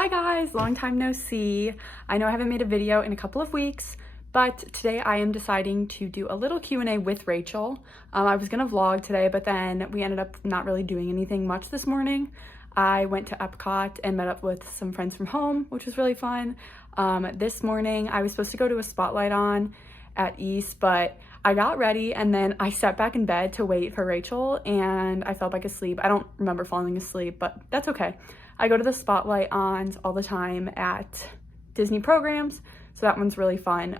Hi guys, long time no see. I know I haven't made a video in a couple of weeks, but today I am deciding to do a little Q&A with Rachel. I was gonna vlog today, but then we ended up not really doing anything much this morning. I went to Epcot and met up with some friends from home, which was really fun. This morning I was supposed to go to a spotlight on at East, but I got ready and then I sat back in bed to wait for Rachel and I fell back asleep. I don't remember falling asleep, but that's okay. I go to the spotlight ons all the time at Disney programs, so that one's really fun.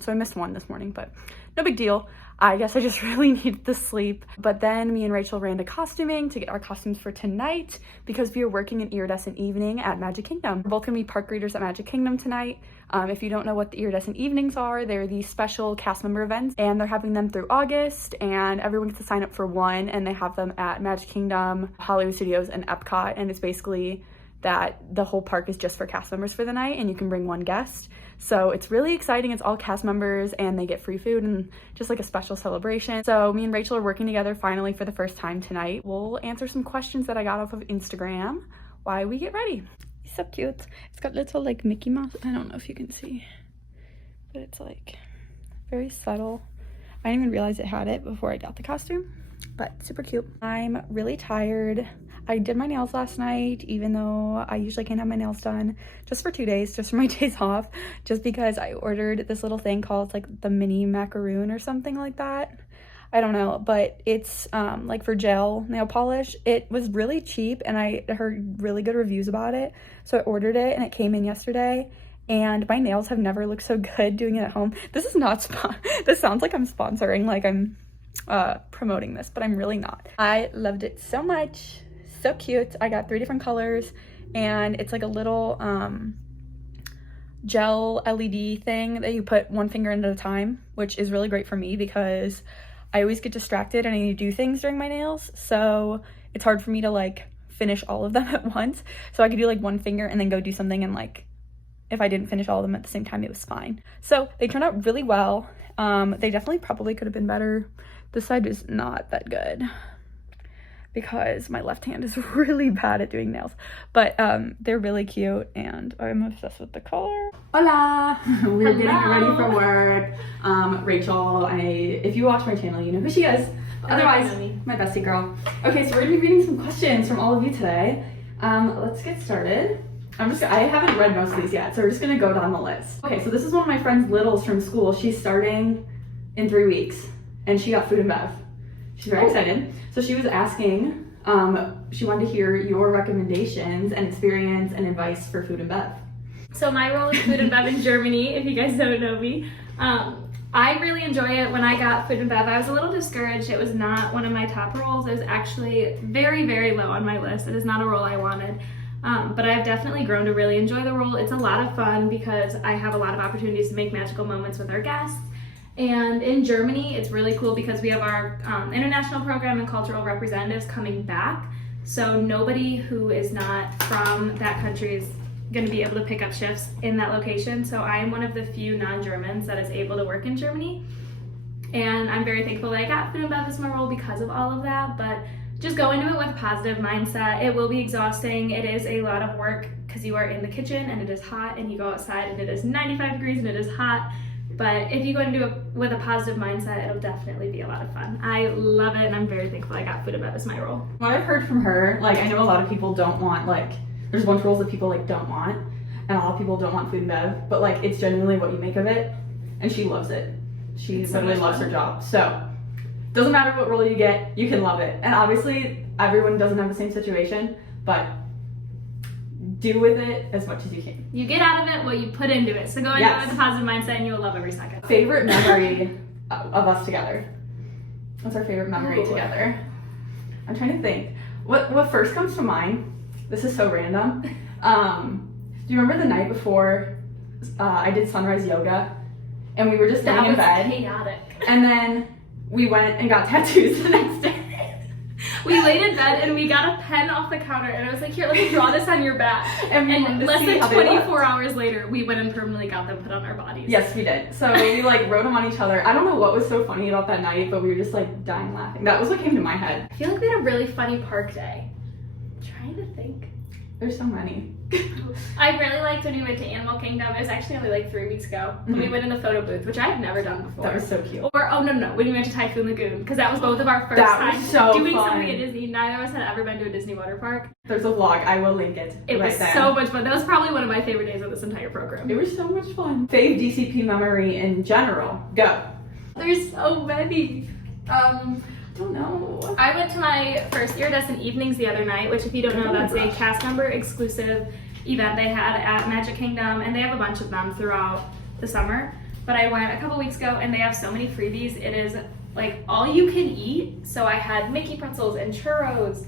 So I missed one this morning, but no big deal. I guess I just really needed the sleep. But then me and Rachel ran to costuming to get our costumes for tonight because we are working an iridescent evening at Magic Kingdom. We're both gonna be park greeters at Magic Kingdom tonight. If you don't know what the iridescent evenings are, they're these special cast member events and they're having them through August and everyone gets to sign up for one, and they have them at Magic Kingdom, Hollywood Studios, and Epcot, and it's basically that the whole park is just for cast members for the night and you can bring one guest. So it's really exciting. It's all cast members and they get free food and just like a special celebration. So me and Rachel are working together finally for the first time tonight. We'll answer some questions that I got off of Instagram while we get ready. It's so cute. It's got little like Mickey Mouse. I don't know if you can see, but it's like very subtle. I didn't even realize it had it before I got the costume, but super cute. I'm really tired. I did my nails last night, even though I usually can't have my nails done, just for 2 days, just for my days off, just because I ordered this little thing called like the mini macaroon or something like that. I don't know, but it's like for gel nail polish. It was really cheap and I heard really good reviews about it. So I ordered it and it came in yesterday. And my nails have never looked so good doing it at home. This is not this sounds like I'm sponsoring, like I'm promoting this, but I'm really not. I loved it so much. So cute. I got 3 different colors and it's like a little gel LED thing that you put one finger in at a time, which is really great for me because I always get distracted and I need to do things during my nails. So it's hard for me to like finish all of them at once. So I could do like one finger and then go do something, and like if I didn't finish all of them at the same time, it was fine. So they turned out really well. They definitely probably could have been better. This side is not that good because my left hand is really bad at doing nails, but they're really cute and I'm obsessed with the color. Hola! We're getting ready for work. Rachel, if you watch my channel, you know who she is. Otherwise, my bestie girl. Okay, so we're gonna be reading some questions from all of you today. Let's get started. I haven't read most of these yet, so we're just gonna go down the list. Okay, so this is one of my friends, Littles, from school. She's starting in 3 weeks and she got food and bev. She's very excited. So she was asking, she wanted to hear your recommendations and experience and advice for food and bev. So my role is food and bev in Germany, if you guys don't know me. I really enjoy it. When I got food and bev, I was a little discouraged. It was not one of my top roles. It was actually very, very low on my list. It is not a role I wanted. But I've definitely grown to really enjoy the role. It's a lot of fun because I have a lot of opportunities to make magical moments with our guests. And in Germany, it's really cool because we have our international program and cultural representatives coming back. So nobody who is not from that country is going to be able to pick up shifts in that location. So I am one of the few non-Germans that is able to work in Germany. And I'm very thankful that I got food and bev as my role because of all of that. But just go into it with a positive mindset. It will be exhausting. It is a lot of work because you are in the kitchen and it is hot, and you go outside and it is 95 degrees and it is hot. But if you go into it with a positive mindset, it'll definitely be a lot of fun. I love it and I'm very thankful I got food and bev as my role. What I've heard from her, like I know a lot of people don't want, like there's a bunch of roles that people like don't want, and a lot of people don't want food and bev, but like it's genuinely what you make of it, and she loves it. She literally loves her job. So doesn't matter what role you get, you can love it. And obviously everyone doesn't have the same situation, but do with it as much as you can. You get out of it what you put into it. So go into it with a positive mindset and you'll love every second. Favorite memory of us together? What's our favorite memory together? I'm trying to think. What first comes to mind, this is so random. Do you remember the night before I did sunrise yoga and we were just laying in bed? That was chaotic. And then we went and got tattoos the next day. We laid in bed and we got a pen off the counter and I was like, here, let me draw this on your back. And less than 24 hours later, we went and permanently got them put on our bodies. Yes, we did. So we like wrote them on each other. I don't know what was so funny about that night, but we were just like dying laughing. That was what came to my head. I feel like we had a really funny park day. I'm trying to think. There's so many. I really liked when we went to Animal Kingdom. It was actually only like 3 weeks ago. When we went in the photo booth, which I've never done before. That was so cute. Or, oh no, when we went to Typhoon Lagoon, because that was both of our first times doing something at Disney. Neither of us had ever been to a Disney water park. There's a vlog, I will link it. It was so much fun. That was probably one of my favorite days of this entire program. It was so much fun. Fave DCP memory in general. Go. There's so many. I don't know. I went to my first Iridescent Evenings the other night, which if you don't know, that's a cast member exclusive event they had at Magic Kingdom, and they have a bunch of them throughout the summer. But I went a couple weeks ago, and they have so many freebies. It is like all you can eat. So I had Mickey pretzels and churros,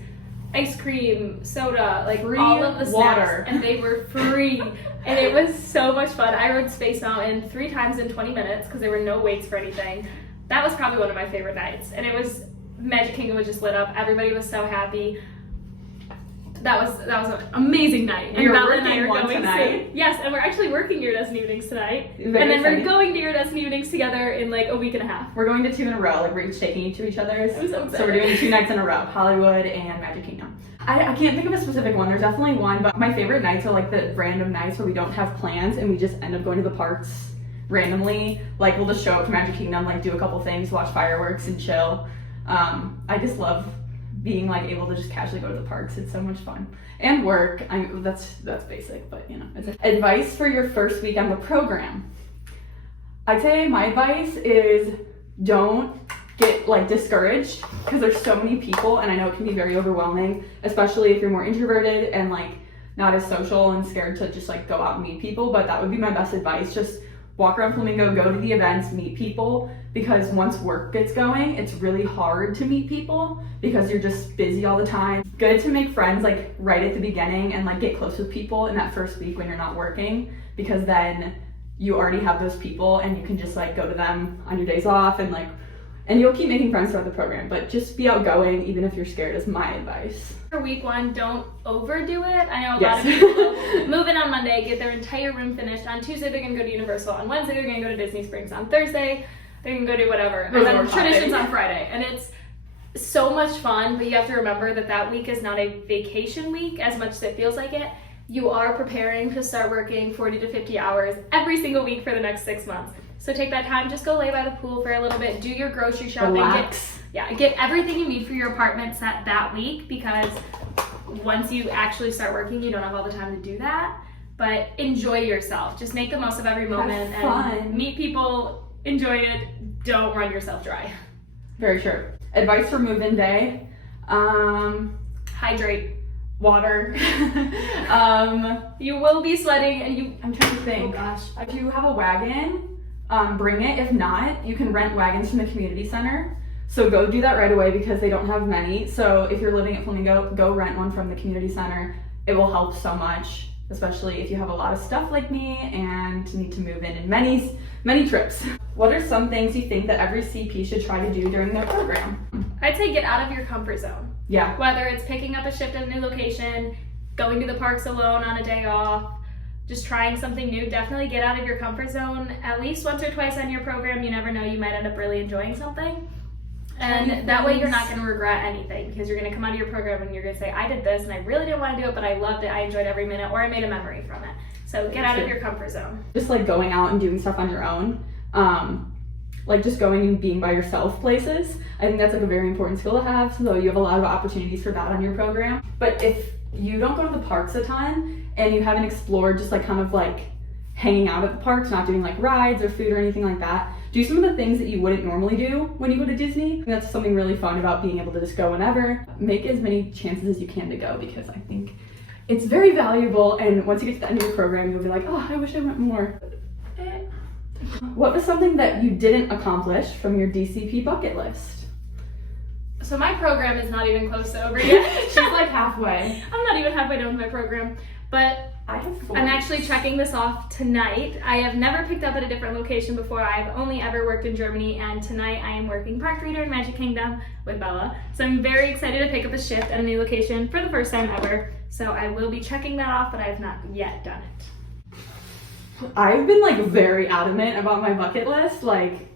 ice cream, soda, like free all of the snacks, and they were free. And it was so much fun. I rode Space Mountain 3 times in 20 minutes because there were no waits for anything. That was probably one of my favorite nights, and it was Magic Kingdom was just lit up. Everybody was so happy. That was an amazing night. And Bella and I are going tonight. Yes, and we're actually working Iridescent Evenings tonight. And then we're going to Iridescent Evenings together in like a week and a half. We're going to 2 in a row. Like we're each taking you to each other's. So we're doing 2 nights in a row, Hollywood and Magic Kingdom. I can't think of a specific one. There's definitely one, but my favorite nights are like the random nights where we don't have plans and we just end up going to the parks randomly. Like we'll just show up to Magic Kingdom, like do a couple things, watch fireworks and chill. I just love being like able to just casually go to the parks. It's so much fun. And work. That's basic, but you know. Advice for your first week on the program. I'd say my advice is don't get like discouraged because there's so many people, and I know it can be very overwhelming, especially if you're more introverted and like not as social and scared to just like go out and meet people. But that would be my best advice. Just walk around Flamingo, go to the events, meet people, because once work gets going, it's really hard to meet people because you're just busy all the time. Good to make friends like right at the beginning and like get close with people in that first week when you're not working, because then you already have those people and you can just like go to them on your days off and you'll keep making friends throughout the program. But just be outgoing even if you're scared is my advice. For week 1, don't overdo it. I know a lot of people move in on Monday, get their entire room finished. On Tuesday, they're gonna go to Universal. On Wednesday, they're gonna go to Disney Springs. On Thursday, they're gonna go do whatever. And then Traditions on Friday. And it's so much fun, but you have to remember that that week is not a vacation week as much as it feels like it. You are preparing to start working 40 to 50 hours every single week for the next 6 months. So take that time, just go lay by the pool for a little bit, do your grocery shopping. Relax. Get everything you need for your apartment set that week, because once you actually start working, you don't have all the time to do that. But enjoy yourself. Just make the most of every moment and meet people, enjoy it. Don't run yourself dry. Very true. Advice for move-in day. Hydrate. Water. You will be sweating and I'm trying to think. Oh gosh. If you have a wagon, bring it. If not, you can rent wagons from the community center. So go do that right away because they don't have many. So if you're living at Flamingo, go rent one from the community center. It will help so much, especially if you have a lot of stuff like me and need to move in many trips. What are some things you think that every CP should try to do during their program? I'd say get out of your comfort zone. Yeah. Whether it's picking up a shift at a new location, going to the parks alone on a day off, just trying something new, definitely get out of your comfort zone at least once or twice on your program. You never know, you might end up really enjoying something. And that way you're not going to regret anything, because you're going to come out of your program and you're going to say, I did this and I really didn't want to do it, but I loved it, I enjoyed every minute, or I made a memory from it. So get out of your comfort zone. Just like going out and doing stuff on your own. Like just going and being by yourself places. I think that's like a very important skill to have, so you have a lot of opportunities for that on your program. But if you don't go to the parks a ton and you haven't explored just like kind of like hanging out at the parks, not doing like rides or food or anything like that, do some of the things that you wouldn't normally do when you go to Disney. And that's something really fun about being able to just go whenever. Make as many chances as you can to go, because I think it's very valuable, and once you get to the end of your program, you'll be like, oh, I wish I went more. What was something that you didn't accomplish from your DCP bucket list? So my program is not even close to over yet. She's like halfway. I'm not even halfway done with my program, but I'm actually checking this off tonight. I have never picked up at a different location before. I've only ever worked in Germany, and tonight I am working Park Reader in Magic Kingdom with Bella. So I'm very excited to pick up a shift at a new location for the first time ever. So I will be checking that off, but I have not yet done it. I've been like very adamant about my bucket list. Like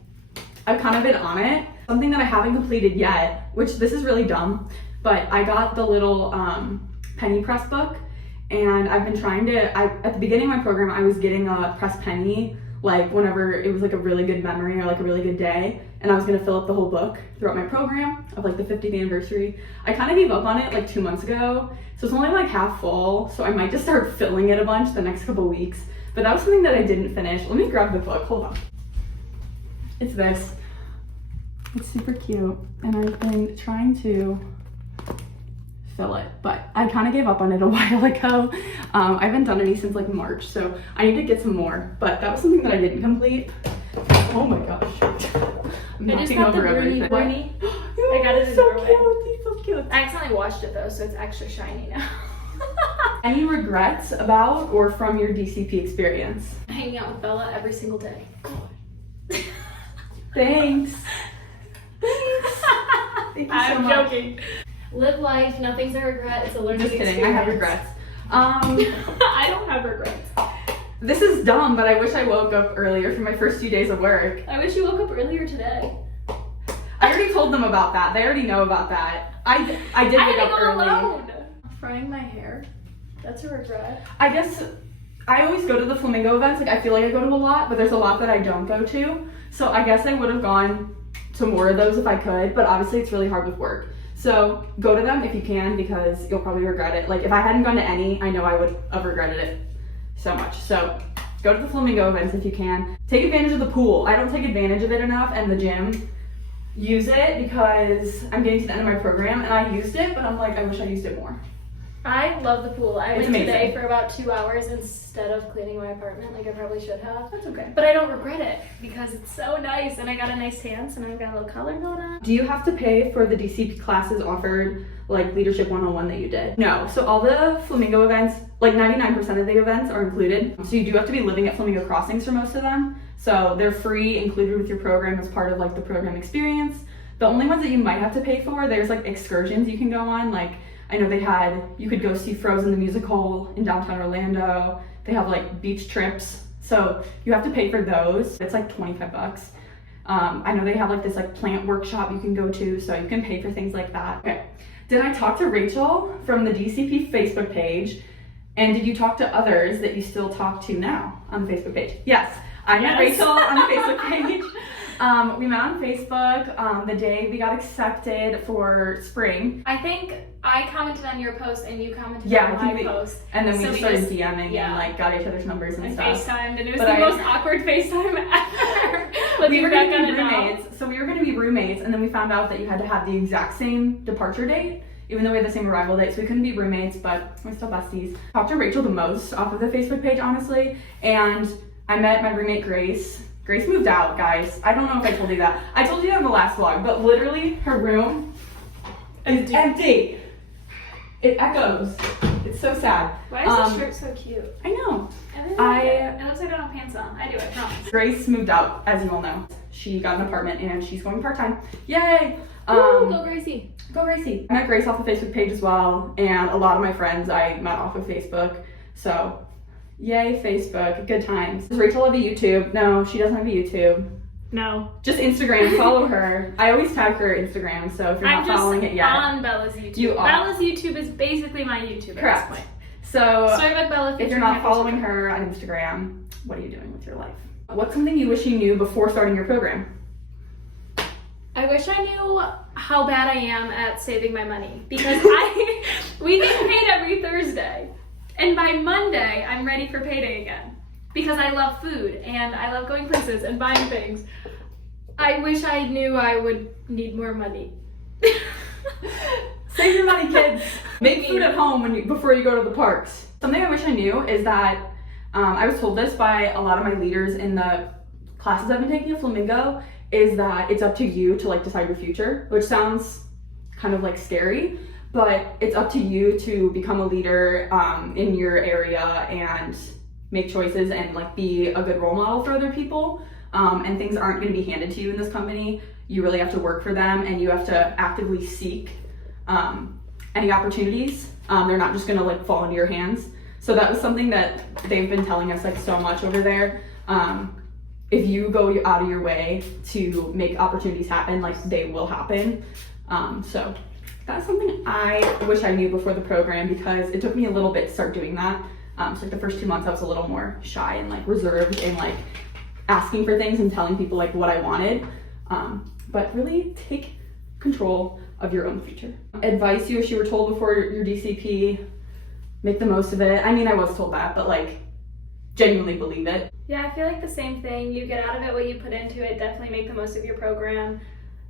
I've kind of been on it. Something that I haven't completed yet, which this is really dumb, but I got the little penny press book, and I've been trying to, at the beginning of my program, I was getting a press penny, like whenever it was like a really good memory or like a really good day, and I was gonna fill up the whole book throughout my program of like the 50th anniversary. I kind of gave up on it like 2 months ago, so it's only like half full, so I might just start filling it a bunch the next couple weeks. But that was something that I didn't finish. Let me grab the book, hold on. It's this. It's super cute, and I've been trying to fill it, but I kind of gave up on it a while ago. I haven't done any since like March, so I need to get some more, but that was something that I didn't complete. Oh my gosh. I'm I just knocking got the over everything. brownie. I got it in the so doorway. cute. He's so cute. I accidentally washed it though, so it's extra shiny now. Any regrets about or from your DCP experience? Hanging out with Bella every single day. Thanks. Thanks. Thank you so I'm much. joking. Live life, nothing's a regret, it's a learning Just kidding, experience. I have regrets. I don't have regrets. This is dumb, but I wish I woke up earlier for my first few days of work. I wish you woke up earlier today. I already told them about that. They already know about that. I did I wake had to up go early. alone. Frying my hair, that's a regret. I guess I always go to the flamingo events. Like I feel like I go to a lot, but there's a lot that I don't go to. So I guess I would have gone to more of those if I could, but obviously it's really hard with work. So go to them if you can, because you'll probably regret it. Like if I hadn't gone to any, I know I would have regretted it so much. So go to the flamingo events if you can. Take advantage of the pool. I don't take advantage of it enough, and the gym. Use it because I'm getting to the end of my program, and I used it, but I'm like, I wish I used it more. I love the pool. I It's went today amazing. for about 2 hours instead of cleaning my apartment like I probably should have. That's okay. But I don't regret it because it's so nice and I got a nice tan, so now I've got a little color going on. Do you have to pay for the DCP classes offered, like Leadership 101 that you did? No. So all the Flamingo events, like 99% of the events are included. So you do have to be living at Flamingo Crossings for most of them. So they're free, included with your program as part of like the program experience. The only ones that you might have to pay for, there's like excursions you can go on. Like I know you could go see Frozen the musical in downtown Orlando. They have like beach trips. So you have to pay for those. It's like 25 bucks. I know they have like this like plant workshop you can go to, so you can pay for things like that. Okay. Did I talk to Rachel from the DCP Facebook page? And did you talk to others that you still talk to now on the Facebook page? Yes, I met Rachel on the Facebook page. We met on Facebook the day we got accepted for spring. I think I commented on your post and you commented Yeah, on I think my we- post. And then we So just we started just- DMing yeah. and like got each other's numbers and I stuff. FaceTimed and it was But the I- most awkward FaceTime ever. We Looking were back going on to be it now. roommates. So we were going to be roommates, and then we found out that you had to have the exact same departure date, even though we had the same arrival date. So we couldn't be roommates, but we're still besties. Talked to Rachel the most off of the Facebook page, honestly, and I met my roommate Grace. Grace moved out, guys. I don't know if I told you that. I told you that in the last vlog, but literally her room is empty. It echoes. It's so sad. Why is this shirt so cute? I know. I really I- like it. It looks like I don't have pants on. I do, I promise. Grace moved out, as you all know. She got an apartment and she's going part-time. Yay! Ooh, go Gracie. Go Gracie. I met Grace off the Facebook page as well, and a lot of my friends I met off of Facebook. So, yay Facebook, good times. Does Rachel have a YouTube? No, she doesn't have a YouTube. No. Just Instagram, follow her. I always tag her Instagram, so if you're I'm not following just it yet. on Bella's YouTube. You are. Bella's YouTube is basically my YouTube Correct. at this point. So, Storybook Bella. if you're featuring not my following Facebook. her on Instagram, what are you doing with your life? What's something you wish you knew before starting your program? I wish I knew how bad I am at saving my money because we get paid every Thursday, and by Monday I'm ready for payday again because I love food and I love going places and buying things. I wish I knew I would need more money. Save your money, kids. Make food at home before you go to the parks. Something I wish I knew is that I was told this by a lot of my leaders in the classes I've been taking at Flamingo, is that it's up to you to like decide your future, which sounds kind of like scary, but it's up to you to become a leader in your area and make choices and like be a good role model for other people. And things aren't going to be handed to you in this company. You really have to work for them, and you have to actively seek any opportunities. They're not just going to like fall into your hands. So that was something that they've been telling us like so much over there. If you go out of your way to make opportunities happen, like they will happen. So That's something I wish I knew before the program, because it took me a little bit to start doing that. So like the first 2 months I was a little more shy and like reserved and like asking for things and telling people like what I wanted. But really take control of your own future. Advice you wish you were told before your DCP, make the most of it. I mean, I was told that, but like genuinely believe it. Yeah, I feel like the same thing. You get out of it what you put into it. Definitely make the most of your program.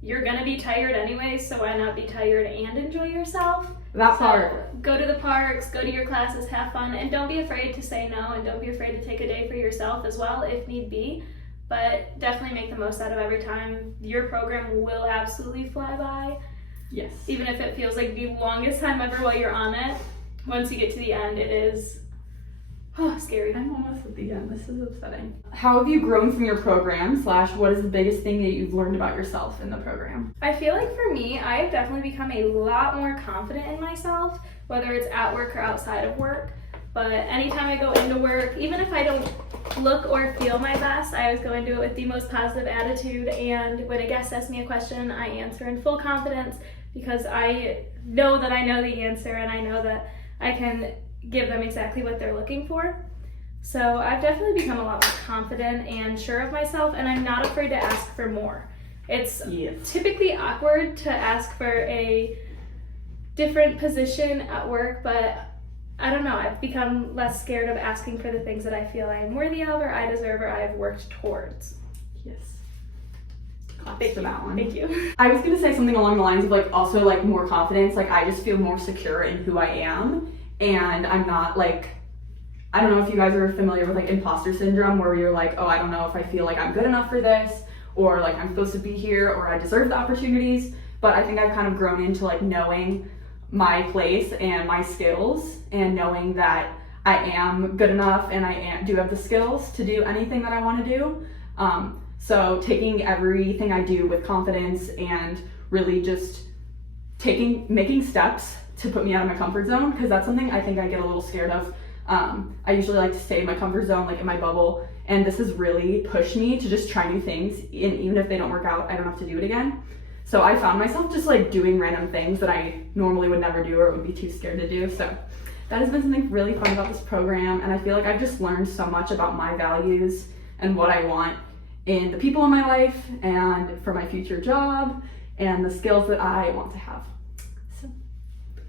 You're gonna be tired anyways, so why not be tired and enjoy yourself? That part. Go to the parks, go to your classes, have fun, and don't be afraid to say no, and don't be afraid to take a day for yourself as well if need be. But definitely make the most out of every time. Your program will absolutely fly by. Yes. Even if it feels like the longest time ever while you're on it, once you get to the end, it is scary. I'm almost at the end. This is upsetting. How have you grown from your program / what is the biggest thing that you've learned about yourself in the program? I feel like for me, I have definitely become a lot more confident in myself, whether it's at work or outside of work. But anytime I go into work, even if I don't look or feel my best, I always go into it with the most positive attitude. And when a guest asks me a question, I answer in full confidence, because I know that I know the answer and I know that I can give them exactly what they're looking for. So I've definitely become a lot more confident and sure of myself, and I'm not afraid to ask for more. It's typically awkward to ask for a different position at work, but I don't know, I've become less scared of asking for the things that I feel I am worthy of, or I deserve, or I have worked towards. Yes. Thanks for that one. Thank you. I was gonna say something along the lines of like also like more confidence. Like I just feel more secure in who I am, and I'm not like, I don't know if you guys are familiar with like imposter syndrome, where you're like, oh, I don't know if I feel like I'm good enough for this, or like I'm supposed to be here, or I deserve the opportunities. But I think I've kind of grown into like knowing my place and my skills, and knowing that I am good enough and I do have the skills to do anything that I want to do. So taking everything I do with confidence and really just making steps to put me out of my comfort zone, because that's something I think I get a little scared of. I usually like to stay in my comfort zone, like in my bubble, and this has really pushed me to just try new things, and even if they don't work out, I don't have to do it again. So I found myself just like doing random things that I normally would never do or would be too scared to do. So that has been something really fun about this program, and I feel like I've just learned so much about my values and what I want in the people in my life and for my future job and the skills that I want to have. So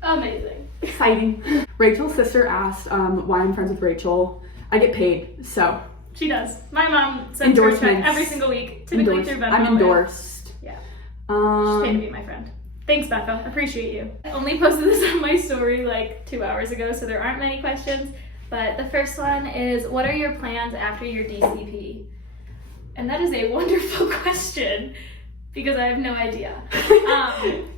amazing. Exciting. Rachel's sister asked why I'm friends with Rachel. I get paid, so. She does. My mom sends her a check every single week, typically through Venmo. I'm endorsed. Yeah. She's paid to be my friend. Thanks, Becca. Appreciate you. I only posted this on my story like 2 hours ago, so there aren't many questions. But the first one is, what are your plans after your DCP? And that is a wonderful question, because I have no idea.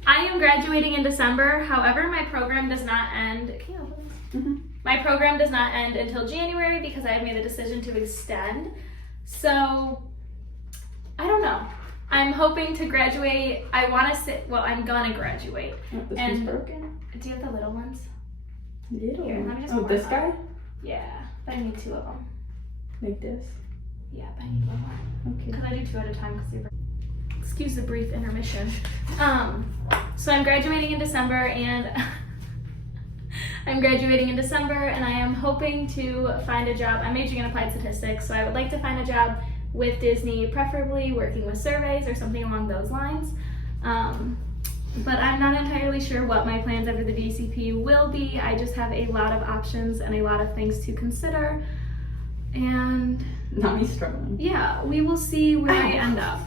I am graduating in December. However, my program does not end. Can you open this? Mm-hmm. My program does not end until January, because I have made the decision to extend. So, I don't know. I'm hoping to graduate. I'm gonna graduate. Oh, this one's broken. Do you have the little ones? Little. Here, let me just this guy? Yeah, but I need 2 of them. Like this? Yeah, but I need 1 more. Okay. Because I do 2 at a time, excuse the brief intermission. So I'm graduating in December, and I am hoping to find a job. I'm majoring in applied statistics, so I would like to find a job with Disney, preferably working with surveys or something along those lines. But I'm not entirely sure what my plans after the DCP will be. I just have a lot of options and a lot of things to consider. And not me struggling. Yeah, we will see where I end up.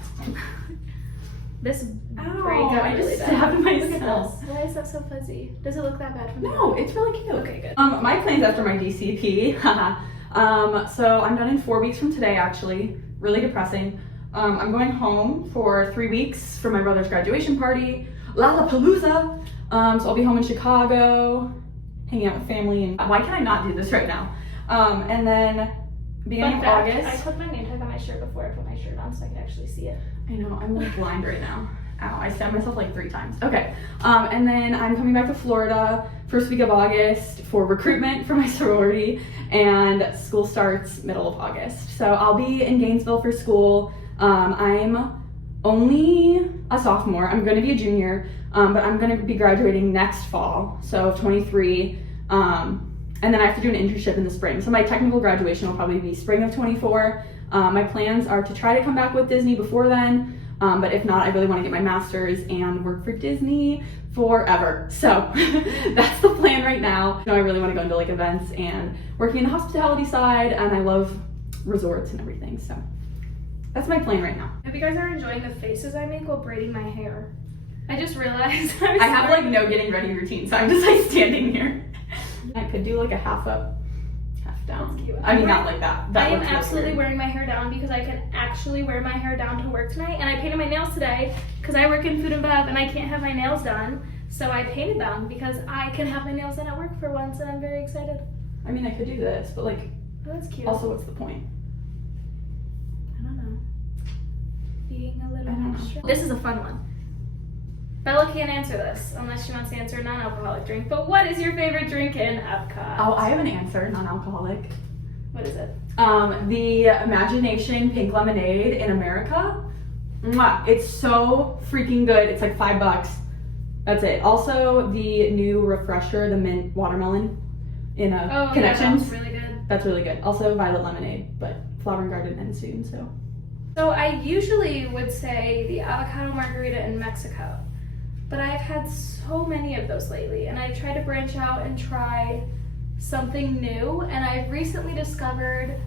This break got really bad. Myself. Why is that so fuzzy? Does it look that bad from you? No, it's really cute. Okay, good. My plans after my DCP. So I'm done in 4 weeks from today, actually. Really depressing. I'm going home for 3 weeks for my brother's graduation party. Lollapalooza. So I'll be home in Chicago, hanging out with family. And why can I not do this right now? And then beginning of August. I put my name tag on my shirt before I put my shirt on, so I can actually see it. I know, I'm like blind right now. Ow, I stabbed myself like 3 times. Okay, and then I'm coming back to Florida first week of August for recruitment for my sorority, and school starts middle of August. So I'll be in Gainesville for school. I'm only a sophomore. I'm going to be a junior, but I'm going to be graduating next fall, so 23. And then I have to do an internship in the spring. So my technical graduation will probably be spring of 24. My plans are to try to come back with Disney before then, but if not, I really want to get my master's and work for Disney forever. So that's the plan right now. I really want to go into like events and working in the hospitality side, and I love resorts and everything. So that's my plan right now. If you guys are enjoying the faces I make while braiding my hair, I just realized I have like no getting ready routine, so I'm just like standing here. I could do like a half up, half down. That's cute. I mean, not like that. I am absolutely wearing my hair down because I can actually wear my hair down to work tonight. And I painted my nails today because I work in food and bev and I can't have my nails done. So I painted them because I can have my nails done at work for once, and I'm very excited. I mean, I could do this, but like, Oh, that's cute. also, what's the point? I don't know. Being a little I don't know. extra. This is a fun one. Bella can't answer this unless she wants to answer a non-alcoholic drink. But what is your favorite drink in Epcot? Oh, I have an answer, non-alcoholic. What is it? The Imagination Pink Lemonade in America. Mwah. It's so freaking good. It's like $5. That's it. Also, the new refresher, the mint watermelon in Connections. Yeah, that's really good. That's really good. Also, violet lemonade, but Flower and Garden ends soon, so. So I usually would say the avocado margarita in Mexico, but I've had so many of those lately, and I've tried to branch out and try something new, and I've recently discovered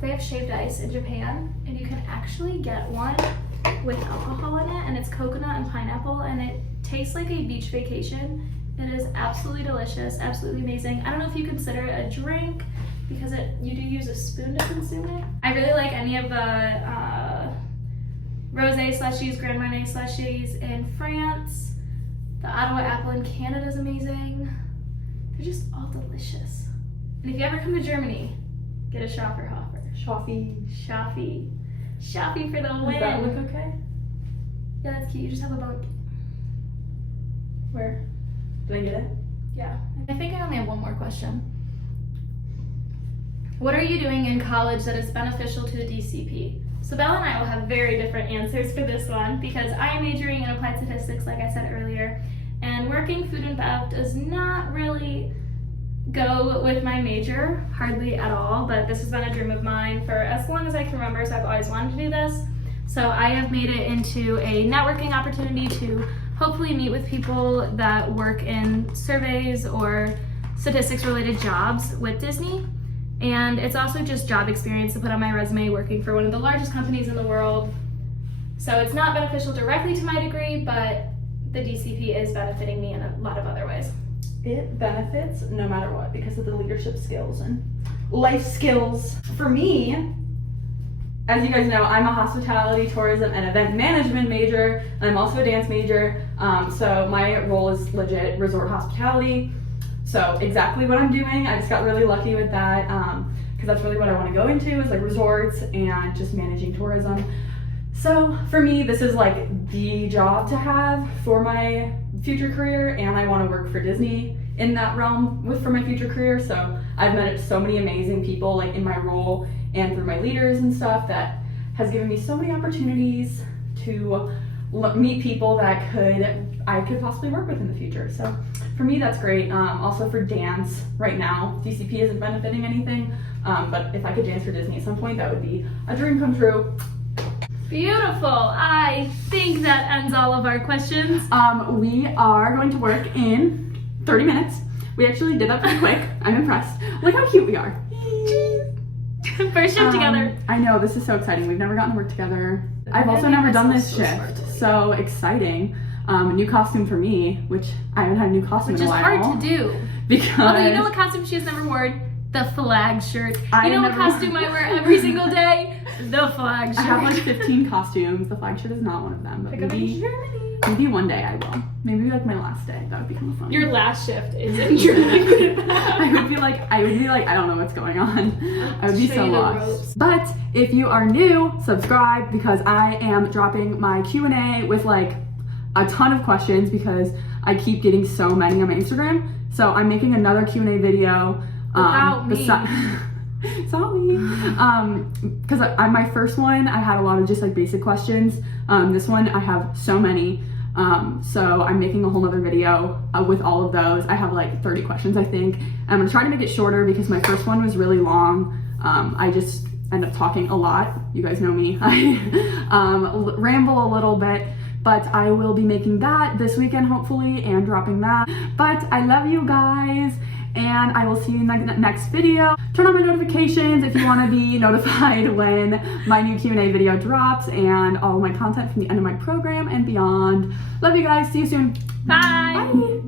they have shaved ice in Japan, and you can actually get one with alcohol in it, and it's coconut and pineapple, and it tastes like a beach vacation. It is absolutely delicious, absolutely amazing. I don't know if you consider it a drink because you do use a spoon to consume it. I really like any of the rosé slushies, Grand Marnier slushies in France. The Ottawa apple in Canada is amazing. They're just all delicious. And if you ever come to Germany, get a Schafferhofer. Shoffy. Shoffy for the win. Does that look okay? Yeah, that's cute. You just have a bump. Where? Did I get it? Yeah. I think I only have one more question. What are you doing in college that is beneficial to the DCP? So Bella and I will have very different answers for this one because I am majoring in applied statistics, like I said earlier, and working food and bev does not really go with my major, hardly at all, but this has been a dream of mine for as long as I can remember, so I've always wanted to do this. So I have made it into a networking opportunity to hopefully meet with people that work in surveys or statistics related jobs with Disney. And it's also just job experience to put on my resume working for one of the largest companies in the world. So it's not beneficial directly to my degree, but the DCP is benefiting me in a lot of other ways. It benefits no matter what because of the leadership skills and life skills. For me, as you guys know, I'm a hospitality, tourism, and event management major, and I'm also a dance major. So my role is legit resort hospitality. So exactly what I'm doing. I just got really lucky with that because that's really what I want to go into is like resorts and just managing tourism. So for me, this is like the job to have for my future career, and I want to work for Disney in that realm for my future career. So I've met so many amazing people like in my role and through my leaders and stuff that has given me so many opportunities to meet people that I could possibly work with in the future. So for me, that's great. Also for dance right now, DCP isn't benefiting anything, but if I could dance for Disney at some point, that would be a dream come true. Beautiful. I think that ends all of our questions. We are going to work in 30 minutes. We actually did that pretty quick. I'm impressed. Look how cute we are. First shift together. I know, this is so exciting. We've never gotten to work together. I've also never done this shift. So exciting. New costume for me, which I haven't had a new costume in a while. Which is hard to do. Because although you know what costume she has never worn? The flag shirt. You know what costume I wear every single day? The flag shirt. I have like 15 costumes. The flag shirt is not one of them. But Pick up in Germany. Maybe one day I will. Maybe like my last day. That would be kind of fun. Your last shift is in Germany. I would be like, I don't know what's going on. I would be so lost. But if you are new, subscribe because I am dropping my Q&A with like a ton of questions because I keep getting so many on my Instagram. So I'm making another Q&A video. Without me. Sorry. Because my first one, I had a lot of just like basic questions. This one, I have so many. So I'm making a whole nother video with all of those. I have like 30 questions, I think. I'm gonna try to make it shorter because my first one was really long. I just end up talking a lot. You guys know me. I ramble a little bit. But I will be making that this weekend, hopefully, and dropping that. But I love you guys, and I will see you in the next video. Turn on my notifications if you want to be notified when my new Q&A video drops, and all of my content from the end of my program and beyond. Love you guys. See you soon. Bye. Bye.